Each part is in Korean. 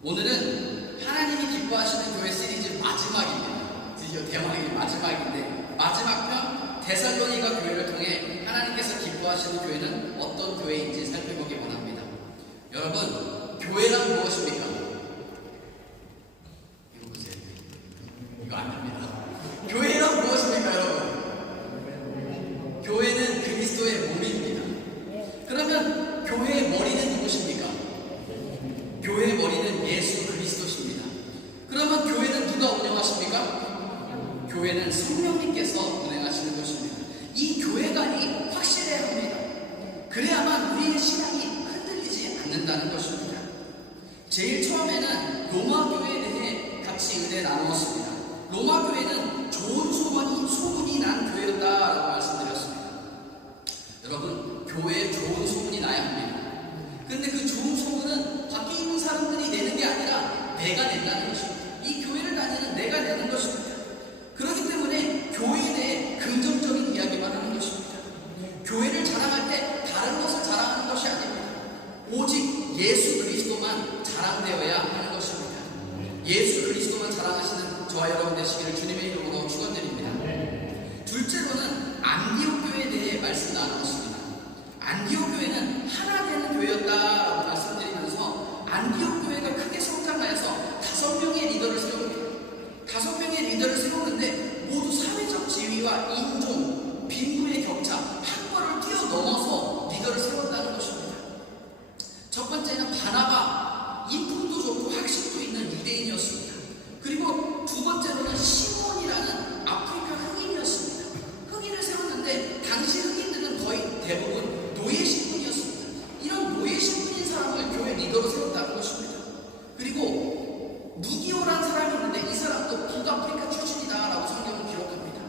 오늘은 하나님이 기뻐하시는 교회 시리즈 마지막입니다. 드디어 대망의 마지막인데, 마지막 편 데살로니가 교회를 통해 하나님께서 기뻐하시는 교회는 어떤 교회인지 살펴보기 원합니다. 여러분, 교회란 무엇입니까? 이거 보세요. 이거 안 됩니다. 교회란 무엇입니까, 여러분? 교회는 그리스도의 몸입니다. 그러면 교회의 머리는 누구십니까? 교회의 머리는 예수 그리스도십니다. 그러면 교회는 누가 운영하십니까? 교회는 성령님께서 운행하시는 것입니다. 이 교회관이 확실해야 합니다. 그래야만 우리의 신앙이 흔들리지 않는다는 것입니다. 제일 처음에는 로마 교회에 대해 같이 은혜 나누었습니다. 로마 교회는 좋은 소문이 난 교회였다라고 말씀드렸습니다. 여러분, 교회에 좋은 소문이 나야 합니다. 근데 그 좋은 소문은 밖에 있는 사람들이 내는 게 아니라 내가 낸다는 것입니다. 이 교회를 다니는 내가 내는 것입니다. 그렇기 때문에 교회에 대해 긍정적인 이야기만 하는 것입니다. 교회를 자랑할 때 다른 것을 자랑하는 것이 아닙니다. 오직 예수 그리스도만 자랑되어야 하는 것입니다. 예수 그리스도만 자랑하시는 저와 여러분 되시기를 주님의 이름으로 축원드립니다. 둘째로는 안디옥 교회에 대해 말씀 나누었습니다. 안디옥 교회는 하나 되는 교회였다라고 말씀드리면서 안디옥 교회가 크게 성장하여서 5명의 리더를 세웁니다. 5명의 리더를 세우는데 모두 사회적 지위와 인종, 빈부의 격차, 학벌을 뛰어넘어서 리더를 세웠다는 것입니다. 첫 번째는 바나바, 인품도 좋고 학식도 있는 유대인이었습니다. 그리고 두 번째로는 시몬이라는 아프리카 흑인이었습니다. 흑인을 세웠는데 당시 흑인들은 거의 대부분 노예 신분이었습니다. 이런 노예 신분인 사람을 교회 리더로 세웠다는 것입니다. 그리고 누기오라는 사람이 있는데 이 사람도 북아프리카 출신이다라고 성경은 기록합니다.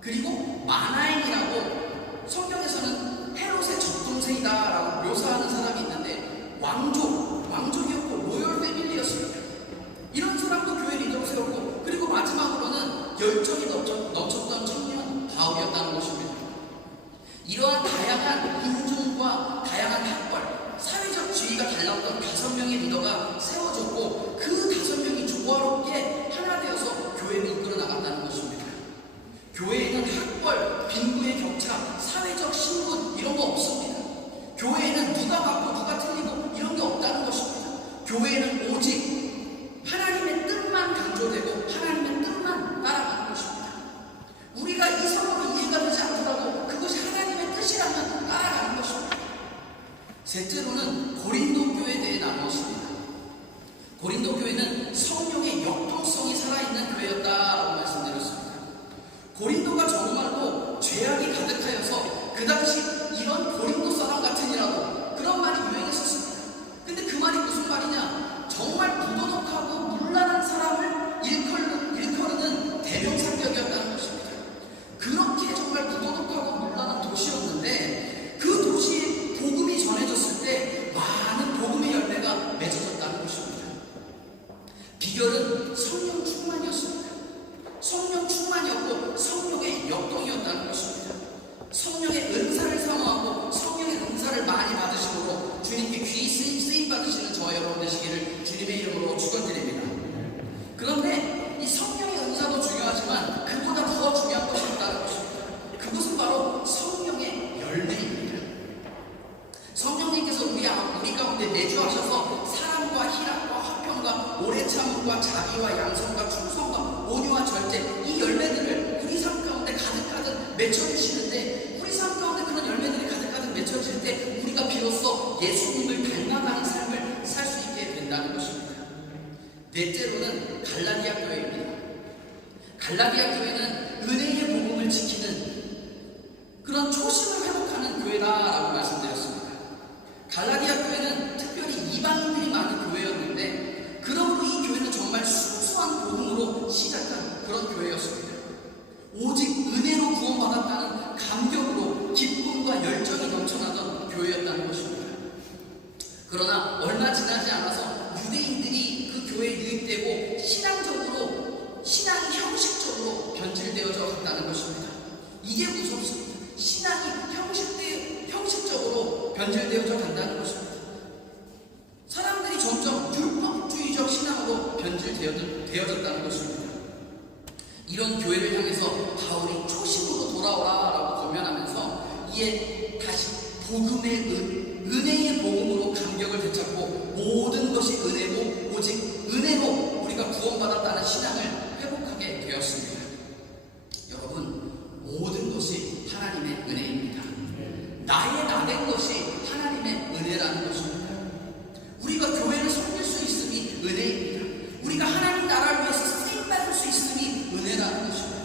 그리고 마나임이라고 성경에서는 헤롯의 적동생이다라고 묘사하는 사람이 있는데 왕족이었고 로열 패밀리였습니다. 이런 사람도 교회 리더로 세웠고, 그리고 마지막으로는 열정이 넘쳤던 청년 바울이었다는 것입니다. 이러한 다양한 인종과 다양한 학벌, 사회적 지위가 달랐던 5명의 리더가 세워졌고, 그 5명이 조화롭게 하나 되어서 교회를 이끌어 나간다는 것입니다. 교회에는 학벌, 빈부의 격차, 사회적 신분 이런 거 없습니다. 교회에는 누가 맞고 누가 틀리고 이런 게 없다는 것입니다. 교회에는 오직 하나님의 뜻만 강조되고 하나님의 뜻만 따라가는 것입니다. 우리가 이성으로 이해가 되지 않더라도 그것이 하나님의 뜻이라면 따라가는 것입니다. 셋째로는 고린도 교회에 대해 나누었습니다. 고린도 교회는 성령의 역동성이 살아있는 교회였다라고 말씀드렸습니다. 고린도가 정말로 죄악이 가득하여서 그 당시 이런 고린도 사람 같으니라고 그런 말이 유행했었습니다. 근데 그 말이 무슨 말이냐? 정말 부도덕하고 문란한 사람을 일컬는 대명사격이었다는 것입니다. 그렇게 정말 부도덕하고 문란한 도시였는데 그 도시에 복음이 전해졌을 때 많은 복음의 열매가 맺어졌다는 것입니다. 비결은 성령 충만이었습니다. 성령 충만이었고 성령의 역동이었다는 것입니다. 성령의 은사를 사모하고 성령의 은사를 많이 받으심으로 주님께 귀히 쓰임 받으시는 저와 여러분 되시기를 주님의 이름으로 축원드립니다. 그런데 이 성령의 은사도 중요하지만 그보다 더 중요한 것이 있다는 것입니다. 그것은 바로 성령의 열매입니다. 성령님께서 우리 가운데 내주하셔서 사랑과 희락과 화평과 오래 참음과 자비와 양성과 충성과 온유와 절제, 이 열매들을 우리 삶 가운데 가득가득 맺혀주시는데, 우리 삶 가운데 그런 열매들이 가득가득 맺혀질 때 우리가 비로소 예수님을 닮아가는 삶을 살 수 있게 된다는 것입니다. 넷째로는 갈라디아 교회입니다. 갈라디아 교회는 은혜의 복음을 지키는 그런 초심을 회복하는 교회다라고 말씀드렸습니다. 갈라디아 교회는 특별히 이방인들이 많은 교회였는데, 그러므로 이 교회는 정말 순수한 복음으로 시작한 그런 교회였습니다. 오직 은혜로 구원받았다는 감격으로 기쁨과 열정이 넘쳐나던 교회였다는 것입니다. 그러나 얼마 지나지 않아서 유대인들이 그 교회에 유입되고 신앙이 형식적으로 변질되어져 갔다는 것입니다. 이게 무섭습니다. 신앙이 형식적으로 변질되어져 간다는 것입니다. 사람들이 점점 율법주의적 은혜의 복음으로 감격을 되찾고 모든 것이 은혜고 오직 은혜로 우리가 구원받았다는 신앙을 회복하게 되었습니다. 여러분, 모든 것이 하나님의 은혜입니다. 나의 나된 것이 하나님의 은혜라는 것입니다. 우리가 교회를 섬길 수 있음이 은혜입니다. 우리가 하나님 나라를 위해서 쓰임받을 수 있음이 은혜라는 것입니다.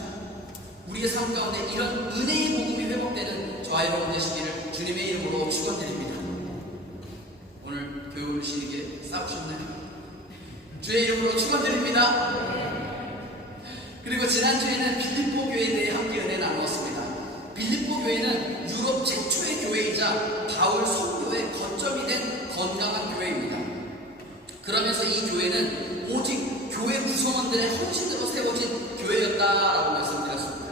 우리의 삶 가운데 이런 은혜의 복음이 회복되는 저와 여러분 되시기를 주님의 이름으로 축원드립니다. 오늘 교회 오시기에 싸우셨나요? 주의 이름으로 축원드립니다. 그리고 지난주에는 빌립보 교회에 대해 함께 은혜 나누었습니다. 빌립보 교회는 유럽 최초의 교회이자 바울 선교의 거점이 된 건강한 교회입니다. 그러면서 이 교회는 오직 교회 구성원들의 헌신으로 세워진 교회였다라고 말씀드렸습니다.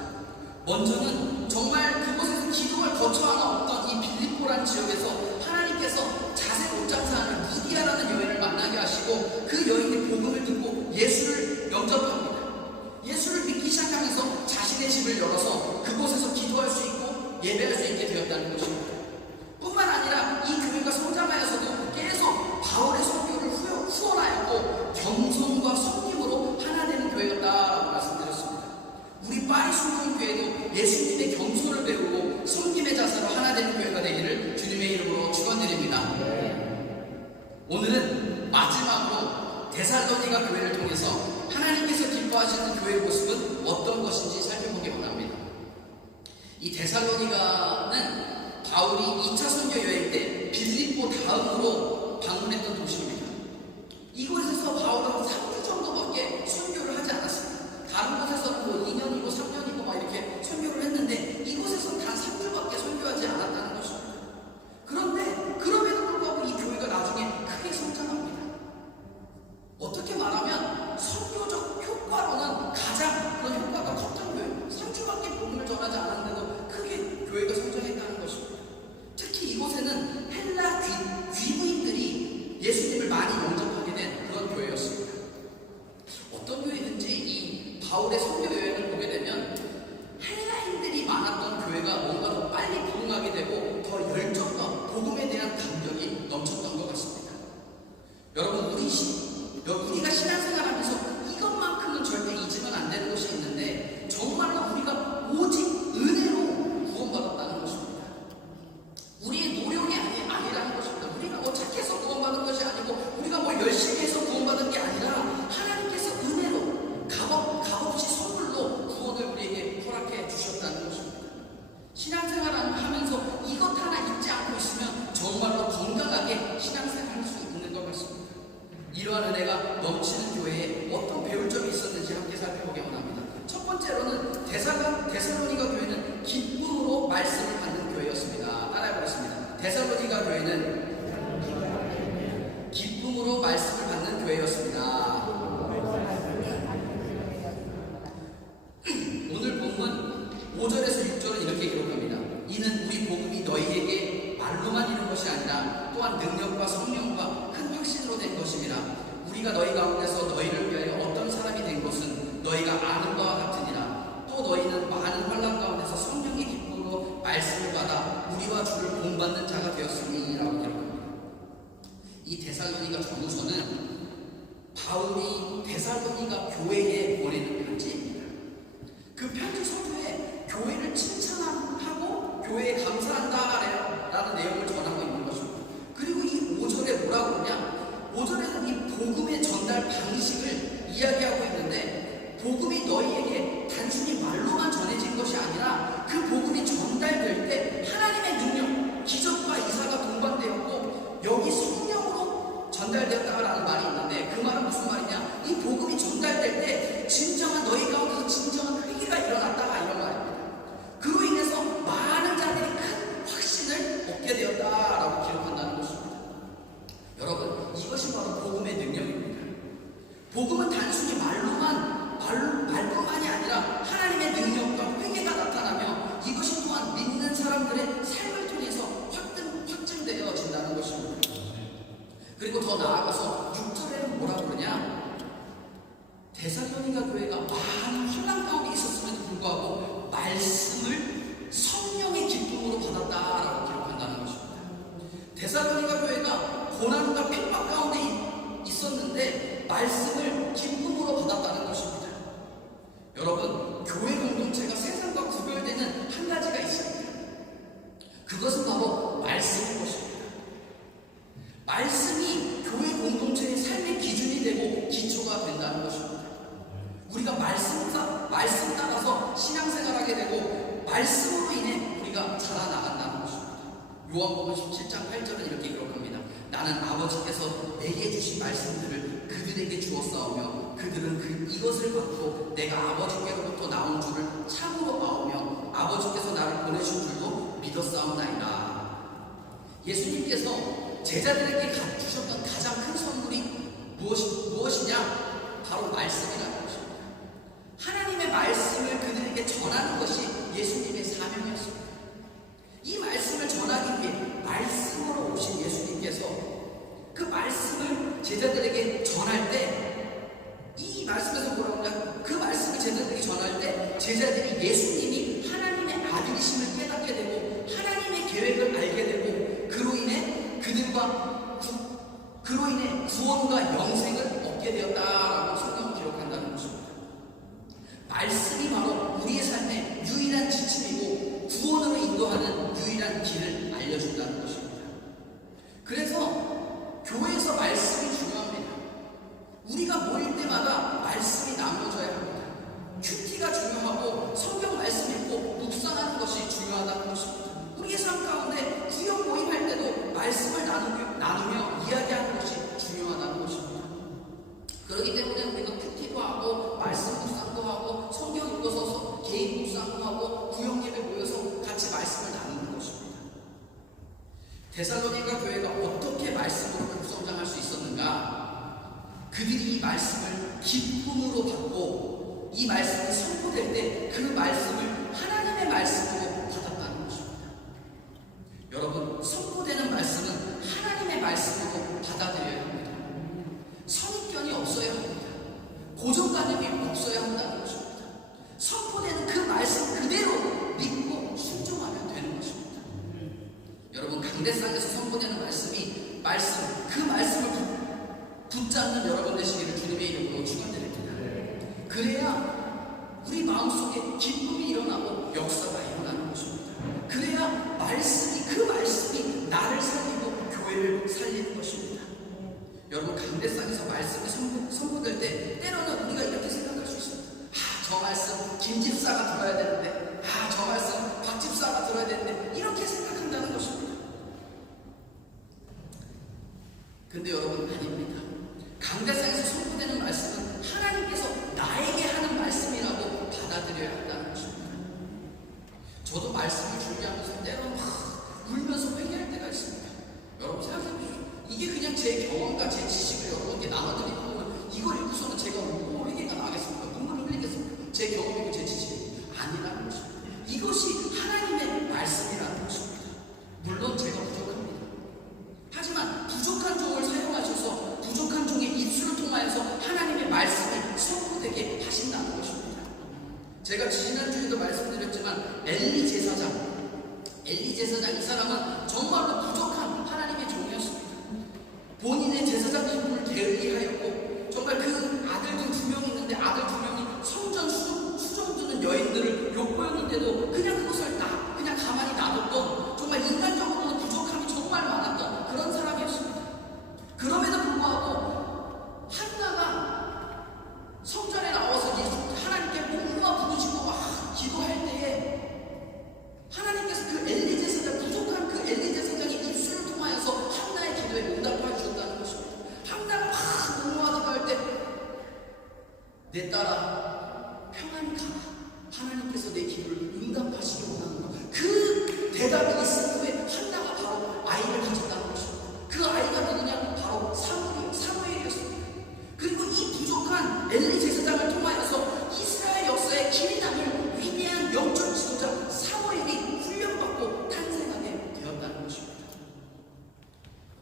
먼저는 정말 그곳에서 기도를 거쳐 하나 없던 이 빌립보라는 지역에서 하나님께서 자색 옷장사하는 루디아라는 여인을 만나게 하시고 그 여인이 복음을 듣고 예수를 영접합니다. 예수를 믿기 시작하면서 자신의 집을 열어서 그곳에서 기도할 수 있고 예배할 수 있게 되었다는 것입니다. 뿐만 아니라 이 교회가 성장하여서도 계속 바울의 선교를 후원하였고 겸손과 섬김으로 하나 되는 교회였다라고 말씀드렸습니다. 우리 파리 순복음교회도 예수님의 겸손을 배우고 섬김의 자세로 하나 되는 교회가 되기를 주님의 이름으로 축원드립니다. 오늘은 마지막으로 데살로니가 교회를 통해서 하나님께서 기뻐하시는 교회의 모습은 어떤 것인지 살펴보기 원합니다. 이 데살로니가는 바울이 2차 선교 여행 때 빌립보 다음으로 방문했던 도시입니다. 이곳에서 바울은 3주 정도밖에 선교를 하지 않았습니다. 다른 곳에서는 뭐 2년이고 3년이고 막 이렇게 선교를 했는데 이곳에서는 단 3주밖에 선교하지 않았다는 것입니다. 그런데 그럼에도 불구하고 이 교회가 나중에 크게 성장합니다. 어떻게 말하면 선교적 효과로는 가장 그런 효과가 컸던 교회, 3주밖에 복음을 전하지 않았는데도 크게 교회가 성장했다는 것입니다. 특히 이곳에는 헬라 귀부인들이 예수님을 많이 영접하게 된 그런 교회였습니다. 어떤 교회든지 이 바울의 선교 여행을 보게 되면 헬라인들이 많았던 교회가 뭔가 더 빨리 부흥하게 되고 더 열정과 복음에 대한 감격이 넘쳤던 것 같습니다. 여러분, 우리가 신앙생활하면서 이것만큼은 절대 잊으면 안 되는 것이 있는데 정말로 우리가 오직 은혜로 구원받았다는 것입니다. 우리의 노력이 아니라는 것입니다. 우리가 뭐 착해서 구원받은 것이 아니고 우리가 뭐 열심히 해서 구원받은 게 아니라 하나님께서 은혜로 값없이 선물로 구원을 우리에게 허락해 주셨다는 것입니다. 신앙생활을 하면서 이것 하나 잊지 않고 있으면 정말로 건강하게 신앙생활할 수 있는 것 같습니다. 이러한 은혜가 넘치는 교회에 어떤 배울 점이 있었는지 함께 살펴보기 원합니다. 첫 번째로는 데살로니가 교회는 기쁨으로 말씀을 받는 교회였습니다. 따라해보겠습니다. 데살로니가 교회는 기쁨으로 말씀을 받는 교회였습니다. 오늘 본문 5절에서 6절은 이렇게 기록합니다. 이는 우리 복음이 너희에게 말로만 이룬 것이 아니라 또한 능력과 성령과 큰 확신으로 된 것임이라. 우리가 너희 가운데서 너희를 위하여 어떤 사람이 된 것은 너희가 아는 바와 같으니라. 또 너희는 많은 환난 가운데서 성령의 기쁨으로 말씀을 받아 우리와 주를 본받는 자가 되었으니 라고 기록합니다. 이 데살로니가 전후서는 바울이 데살로니가 교회에 보내는 편지입니다. 그 편지 서두에 교회를 칭찬하고 교회에 감사한다라는 내용을 전하고 있는 것입니다. 그리고 이 5절에 뭐라고 그러냐? 5절에는 이 복음의 전달 방식을 이야기하고 있는데 복음이 너희에게 단순히 말로만 전해진 것이 아니라 그 복음이 전달될 때 하나님의 능력, 기적과 이사가 동반되었고 여기 성령으로 전달되었다라는 말이 있는데 그 말은 무슨 말이냐? 이 복음이 전달될 때 진정한 너희 가운데서 진정한 회개가 일어났다 이런 말입니다. 그로 인해서 많은 자들이 큰 확신을 얻게 되었다라고 기록한다는 것입니다. 여러분, 이것이 바로 복음의 능력입니다. 복음은 단순히 말뿐만이 아니라 하나님의 능력과 회개가 나타나며 이것이 또한 믿는 사람들의 삶을 통해서 확증되어진다는 것입니다. 그리고 더 나아가서 6절에는 뭐라고 그러냐? 데살로니가 교회가 많은 환난 가운데 있었음에도 불구하고 말씀을 성령의 기쁨으로 받았다라고 기록한다는 것입니다. 고난과 핍박 가운데 있었는데 말씀을 기쁨으로 받았다는 것입니다. 여러분, 교회 공동체가 세상과 구별되는 한 가지가 있습니다. 그것은 바로 말씀인 것입니다. 말씀이 교회 공동체의 삶의 기준이 되고 기초가 된다는 것입니다. 우리가 말씀 따라서 신앙생활하게 되고 말씀으로 인해 우리가 자라나간다는 것입니다. 요한복음 17장 8절은 이렇게 기록합니다. 나는 아버지께서 내게 주신 말씀들을 그들에게 주었사오며 그들은 이것을 받고 내가 아버지께로부터 나온 줄을 참으로 아오며 아버지께서 나를 보내신 줄도 믿었사옵나이다. 예수님께서 제자들에게 주셨던 가장 큰 선물이 무엇이냐? 바로 말씀이라는 것입니다. 하나님의 말씀을 그들에게 전하는 것이 예수님의 사명이었습니다. 이 말씀을 전하기 위해 말씀으로 오신 예수님께서 그 말씀을 제자들에게 전할 때 이 말씀에서 뭐라고 하냐? 그 말씀을 제자들에게 전할 때 제자들이 예수님이 하나님의 아들이심을 깨닫게 되고 하나님의 계획을 알게 되고 그로 인해 구원과 영생을 얻게 되었다라고 성경은 기록한다는 것입니다. 말씀이 바로 우리의 삶의 유일한 지침이고 구원으로 인도하는 유일한 길을 알려준다는 것입니다. 그래서 교회에서 말씀이 중요합니다. 우리가 모일 때마다 말씀이 나눠져야 합니다. 큐티가 중요하고 성경 말씀 읽고 묵상하는 것이 중요하다는 것입니다. 우리의 삶 가운데 구역 모임할 때도 말씀을 나누며 이야기하는 것이 중요하다는 것입니다. 그렇기 때문에 우리가 큐티도 하고 말씀 묵상도 하고 성경 읽어서 개인 묵상도 하고 구역 예배 모여서 같이 말씀을 나누는 것입니다. 데살로니가 교회가 어떻게 말씀으로 급성장할 수 있었는가? 그들이 이 말씀을 기쁨으로 받고 이 말씀이 선포될 때 그 말씀을 하나님의 말씀으로 받았다는 것입니다. 여러분, 선포되는 말씀은 하나님의 말씀으로 받아들여야 합니다. 선입견이 없어야 합니다. 고정관념이 없어야 한다는 것입니다. 선포되는 그 말씀 그대로 믿고 순종하면 되는 것입니다. 여러분, 강대상에서 선포되는 그 말씀을 붙잡는 여러분 되시기를 주님의 이름으로 축원드립니다. 그래야 우리 마음속에 기쁨이 일어나고 역사가 일어나는 것입니다. 그래야 그 말씀이 나를 살리고 교회를 살리는 것입니다. 여러분, 강대상에서 말씀이 선포될 때 때로는 우리가 이렇게 생각할 수 있습니다. 저 말씀 김집사가 들어야 되는데, 저 말씀 박집사가 들어야 되는데, 이렇게 생각한다는 것입니다. 근데 여러분, 아닙니다. 강대상에서 선포되는 말씀은 하나님께서 나에게 하는 말씀이라고 받아들여야 한다는 것입니다. 저도 말씀을 준비하면서 때로는 막 울면서 회개할 때가 있습니다. 여러분 생각해 보십시오. 이게 그냥 제 경험과 제 지식을 여러분께 나눠드리는 거는 이걸 읽고서는 제가 울고 회개가 나겠습니까? 눈물을 흘리겠습니까? 제 경험이고 제 지식이 아니라는 것입니다. 이것이 하나님의 말씀이라는 것입니다. 물론 제가 부족합니다. 하지만 부족한 종을 사용하셔서 부족한 종의 입술을 통하여서 하나님의 말씀이 선포되게 하신다는 것입니다. 제가 지난주에도 말씀드렸지만 엘리 제사장 이 사람은 정말로 부족한 하나님의 종이었습니다. 본인의 제사장 임무를 게을리하였고 정말 그 아들들 2명이 있는데 아들 2명이 성전 수종 두는 여인들을 욕보였는데도 그냥 그것을 그냥 가만히 놔뒀던 정말 인간적으로는 부족함이 정말 많았던 그런 사람이었습니다. 그럼에도 불구하고 한나가 성전에 나와서 하나님께 몸과 부르시고 막 기도할 때에 하나님께서 그 엘리 제사장, 부족한 그 엘리 제사장의 입술을 통하여서 한나의 기도에 응답해 주셨다는 것입니다. 한나가 막 공허와 기도할 때 내 딸아 평안히 가라. 하나님께서 내 기도를 응답하시기 원하는 것. 그 대답이 있은 후에 한나가 바로 아이를 가졌다는 것입니다. 그 아이가 누구냐? 바로 사무엘이었습니다. 그리고 이 부족한 엘리 제사장을 통하여서 이스라엘 역사의 길이 남을 위대한 영적 지도자 사무엘이 훈련받고 탄생하게 되었다는 것입니다.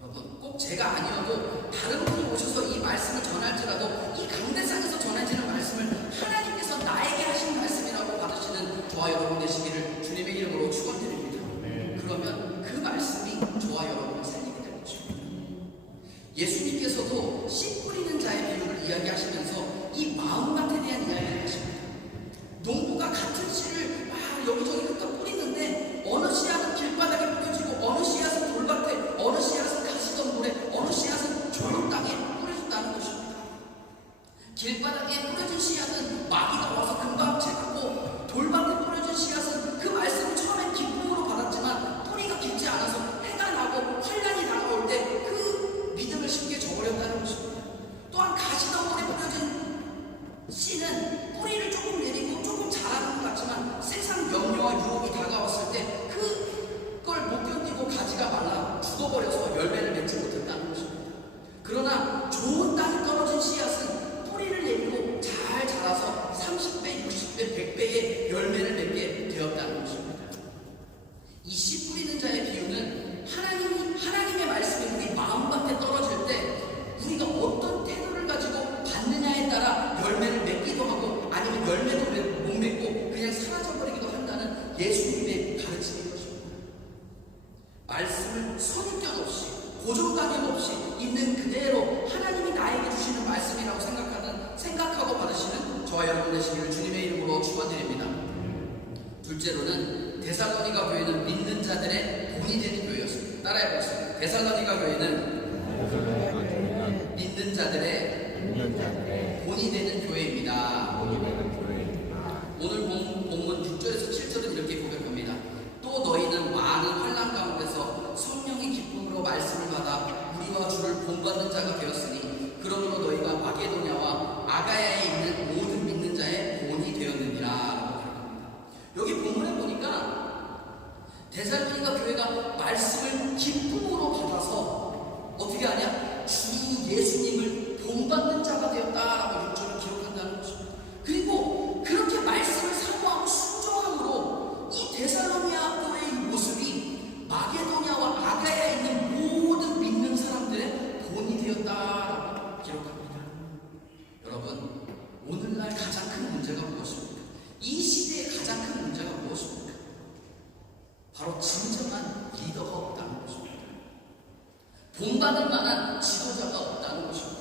여러분, 꼭 제가 아니어도 다른 분이 오셔서 이 말씀을 전할지라도 이 강대상에서 전해지는 말씀을 하나님께서 나에게 하신 말씀이라고 받으시는 저와 여러분 되시기를 주님의 이름으로 축원드립니다. 그러면 그 말씀이 저와 여러분을 살리게 될 것입니다. 예수님께서도 씨 뿌리는 자의 비유를 이야기하시면서 이 마음밭에 대한 이야기를 하십니다. 농부가 같은 씨를 막 여기저기 흩어 뿌리는데 어느 씨앗은 길바닥에 뿌려지고 어느 씨앗은 돌밭에, 어느 씨앗은 가시덤불에, 어느 씨앗은 좋은 땅에 뿌려졌다는 것입니다. 길바닥에 뿌려진 씨앗은 마귀가 와서 금방 채고, 돌밭에 뿌려진 씨앗은 그 말씀을 처음엔 기쁨으로 받았지만 뿌리가 깊지 않아서 해가 나고 환란이 다가올 때 그 믿음을 쉽게 저버렸다는 것입니다. 또한 가시덤불에 뿌려진 씨는 뿌리를 조금 내리고 조금 자라는 것 같지만 세상 염려와 유혹이 다가왔을 때 그걸 못 견디고 가지가 말라 죽어버려서 열매를 맺지 못했다는 것입니다. 그러나 좋은 땅에 떨어진 씨앗은 뿌리를 내리고 잘 자라서 30배, 60배, 100배의 열매를 맺게 되었다는 것입니다. 이 씨 뿌리는 자의 비유는 하나님의 말씀이 우리 마음밭에 떨어질 때 우리가 어떤 태도를 가지고 받느냐에 따라 열매를 맺기도 하고 아니면 열매도 못 맺고 그냥 사라져버리기도 한다는 예수님의 가르침인 것입니다. 말씀을 선입견 없이 고정관념 없이 있는 그대로 하나님이 나에게 주시는 말씀이라고 생각하고 받으시는 저와 여러분 되시기를 주님의 이름으로 축원드립니다. 둘째로는 데살로니가 교회는 믿는 자들의 본이 되는 교회였습니다. 따라해보겠습니다. 데살로니가 교회는 믿는 자들의 본이 되는 교회입니다. 오늘 본문 6절에서 7절은 이렇게 고백합니다. 또 너희는 많은 환난 가운데서 성령의 기쁨으로 말씀을 받아 우리와 주를 본받는 자가 되었으니 그러므로 너희가 마게도냐와 아가야에 있는 모든 믿는 자의 본이 되었느니라. 여기 본문에 보니까 데살로니가 교회가 말씀을 기쁨으로 받아서 어떻게 하냐? 주 예수님을 본받는 자가 되었다라고 6절을 기록한다는 것입니다. 그리고 그렇게 말씀을 사모하고 순종함으로 이 데살로니가 교회의 모습이 마게도냐와 아가야에 있는 모든 믿는 사람들의 본이 되었다라고 기록합니다. 여러분, 오늘날 가장 큰 문제가 무엇입니까? 이 시대의 가장 큰 문제가 무엇입니까? 바로 진정한 리더가 없다는 것입니다. 본받을 만한 지도자가 없다는 것입니다.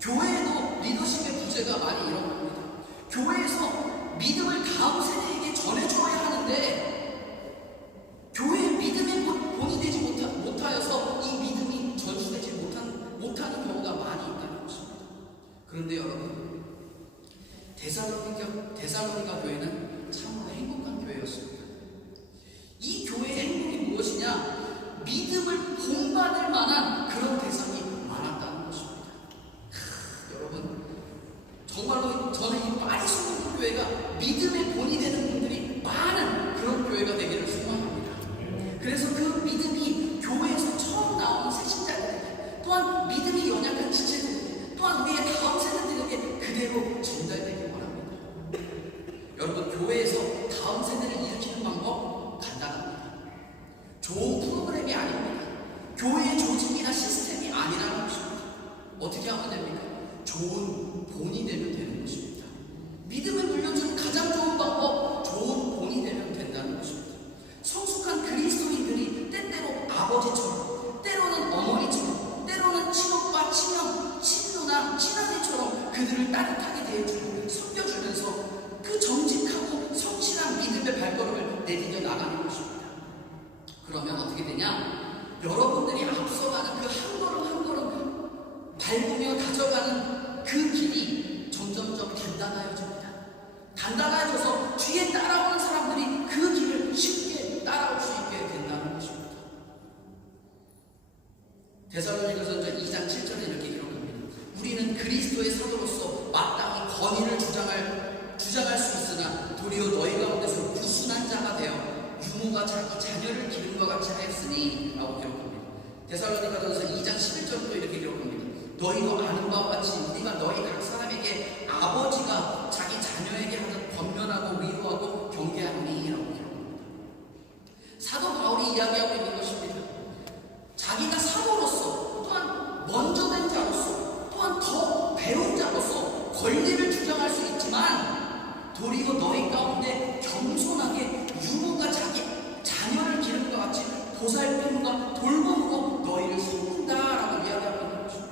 교회에도 리더십의 부재가 많이 일어납니다. 교회에서 믿음을 다음 세대에게 전해줘야 하는데 교회의 믿음의 본이 되지 못하여서 이 믿음이 전수되지 못하는 경우가 많이 있다는 것입니다. 그런데 여러분, 데살로니가 교회는 참으로 행복한 교회였습니다. 이 교회의 행복이 무엇이냐? 믿음을 본받을 만한 그런 대상이 많았다는 것입니다. 여러분, 정말로 저는 이 파리송도 교회가 믿음의 본이 되는 분들이 많은 그런 교회가 되기를 소망합니다. 그래서 그 믿음이 교회에서 처음 나오는 새신자들에게, 또한 믿음이 연약한 지체들에게, 또한 우리의 다음 세대들에게 그대로 전달되기 원합니다. 여러분, 교회에서 다음 세대를 일으키는 방법 간단합니다. 좋은 프로그램이 아닙니다. 교회의 조직이나 시스템이 아니라는 것입니다. 어떻게 하면 됩니까? 좋은 본이 되면 되는 것입니다. 믿음을 물려주는 가장 좋은 방법, 좋은 본이 되면 된다는 것입니다. 성숙한 그리스도인들이 때때로 아버지처럼, 때로는 어머니처럼, 때로는 친오빠, 친누나, 친아내처럼 그들을 따뜻하게 대해주고 섬겨주면서 그 정직하고 성실한 믿음의 발걸음을 내디뎌 나가는 것입니다. 그러면 어떻게 되냐? 여러분들이 앞서가는 그 한 걸음 한 걸음 밟으며 다져가는 그 길이 점점점 단단해집니다. 단단해져서 뒤에 따라오는 사람들이 그 길을 쉽게 따라올 수 있게 된다는 것입니다. 데살로니가전서 2장 7절에 이렇게 기록합니다. 우리는 그리스도의 사도로서 마땅히 권위를 주장할 수 있으나 도리어 너희 가운데서 유순한 자가 되어 유모가 자기 자녀를 기름과 같이 하였으니 라고 기록합니다. 데살로니가전서 2장 11절도 이렇게 기록합니다. 너희도 아는 바와 같이 우리가 너희 각 사람에게 아버지가 자기 자녀에게 하는 권면하고 위로하고 경계하니 라고 기록합니다. 사도 바울이 이야기하고 있는 것입니다. 자기가 사도로서, 또한 먼저 된 자로서, 또한 더 배운 자로서 권리를 주장할 수 있지만 도리어 너희 가운데 겸손하게 유모가 자기 자녀를 기름과 같이 보살핌과 돌봄으로 너희를 섬긴다라고 이야기하고 있는 것입니다.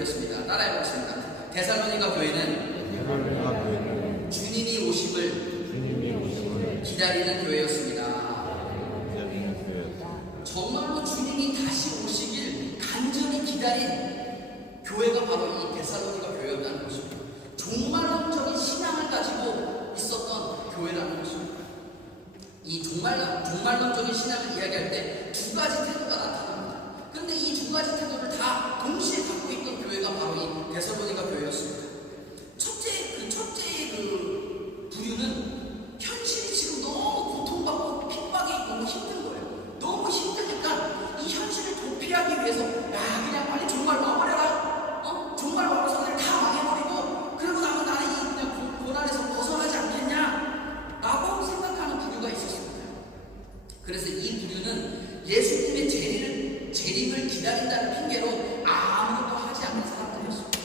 교회였습니다. 따라해보겠습니다. 데살로니가 교회는 주님이 오심을 기다리는 교회였습니다. 정말로 주님이 다시 오시길 간절히 기다린 교회가 바로 이 데살로니가 교회였다는 것입니다. 종말론적인 신앙을 가지고 있었던 교회라는 것입니다. 이 종말론적인 신앙을 이야기할 때 두 가지 태도가 나타납니다. 그런데 이 두 가지 태도를 다 동시에 갖고 있던 교회가 바로 이 데살로니가 교회였습니다. 첫째의 부류는 현실이 지금 너무 고통받고 핍박이 너무 힘든 거예요. 너무 힘드니까 이 현실을 도피하기 위해서 그냥 빨리 종말 와버려라. 종말 와서 다 망해버리고 그리고 나면 나는 이 그냥 고난에서 벗어나지 않겠냐라고 생각하는 부류가 있었습니다. 그래서 이 부류는 예수님의 재림을 기다린다는 핑계로 아무것도 하지 않는 사람들이었습니다.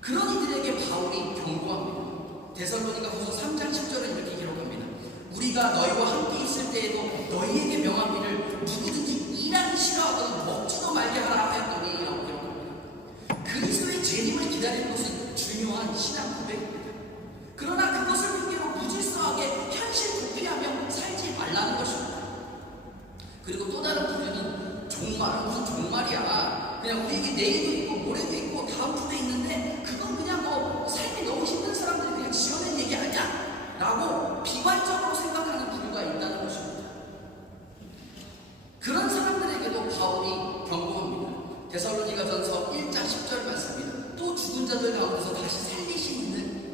그런 이들에게 바울이 경고합니다. 데살로니가후서 3장 10절에 이렇게 기록합니다. 우리가 너희와 함께 있을 때에도 너희에게 명하기를 누구든지 일하기 싫어하거든 먹지도 말게 하라 하였더니 라고 기록합니다. 그리스도의 재림을 기다리는 것은 중요한 신앙 고백입니다. 그러나 그것을 핑계로 무질서하게 현실 도피하며 살지 말라는 것입니다. 그리고 또 다른 부류는 종말은 무슨 종말이야. 그냥 우리에게 내일도 있고 모레도 있고 다음 주도 있는데 그건 그냥 삶이 너무 힘든 사람들이 그냥 지어낸 얘기 아니야 라고 비관적으로 생각하는 부류가 있다는 것입니다. 그런 사람들에게도 바울이 경고합니다. 데살로니가전서 1장 10절 말씀입니다. 또 죽은 자들 가운데서 다시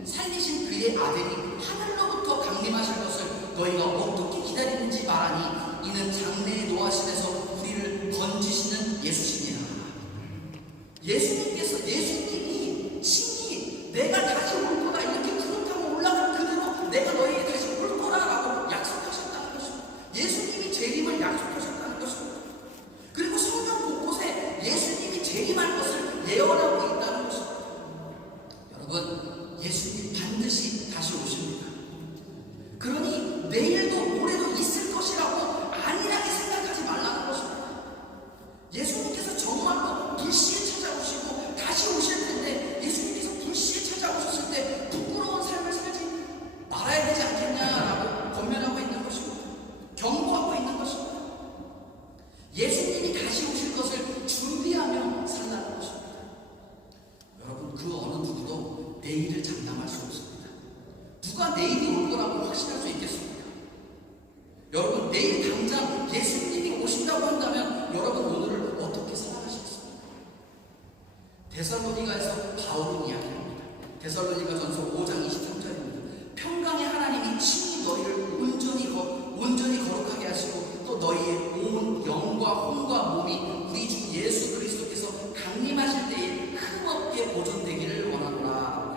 살리신 그의 아들이 하늘로부터 강림하실 것을 너희가 어떻게 기다리는지 말하니 이는 장래의 노하심에서 우리를 건지시는 예수시니라. 예수님이 친히 내가 다시 올 거다 이렇게 구름 타고 올라간 그대로 내가 너희에게 다시 올 거라라고 약속하셨다는 것입니다. 예수님이 재림을 약속하셨다는 것입니다. 그리고 성경 곳곳에 예수님이 재림할 것을 예언하고 있다는 것입니다. 여러분, 예수님 반드시 다시 오십니다. 그러니 내일도 모레도 있을 것이라고 안일하게 생각하지 말라는 것입니다. 예수님께서 정말로 불시에 찾아오시고 다시 오실 텐데 예수님께서 불시에 찾아오셨을 때 부끄러운 삶을 살지 말아야 되지 않겠냐라고 권면하고 있는 것입니다. 경고하고 있는 것입니다. 예수님이 다시 오실 것을 준비하며 살라는 것입니다. 여러분, 그 어느 누구도 내일을 장담할 수 없습니다. 누가 내일이 올 거라고 확신할 수 있겠습니까? 여러분, 내일 당장 예수님이 오신다고 한다면 여러분 오늘을 어떻게 살아가시겠습니까? 데살로니가에서 바울은 이야기합니다. 데살로니가전서 5장 23절입니다. 평강의 하나님이 친히 너희를 온전히 거룩하게 하시고 또 너희의 온 영과 혼과 몸이 우리 주 예수 그리스도께서 강림하실 때에 흠없게 보존되기를 원하노라.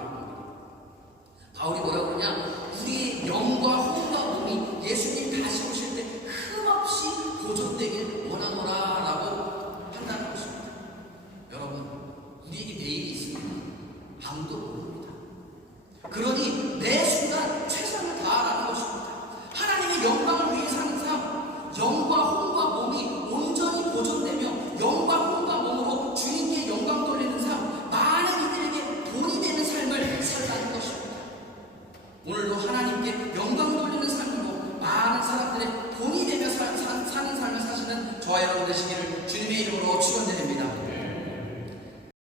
바울이 뭐라고 그러냐? 우리의 영과 혼과 몸이 예수님 다시 오실 때 흠없이 보존되길 원하노라 라고 한다는 것입니다. 여러분, 우리에게 내일이 있습니다. 아무도 모릅니다. 그러니 매 순간 최선을 다하라는 것입니다. 하나님의 영광을 위해 사는 삶, 영과 혼과 몸이 온전히 보존되며 영과 혼과 몸으로 주님께 영광 돌리는 삶, 많은 이들에게 본이 되는 삶을 살라는 것입니다. 오늘도 하나님께 영광 돌리는 삶으로 많은 사람들의 본이 되며 사는 삶을 사시는 저와 여러분 되시기를 주님의 이름으로 축원드립니다.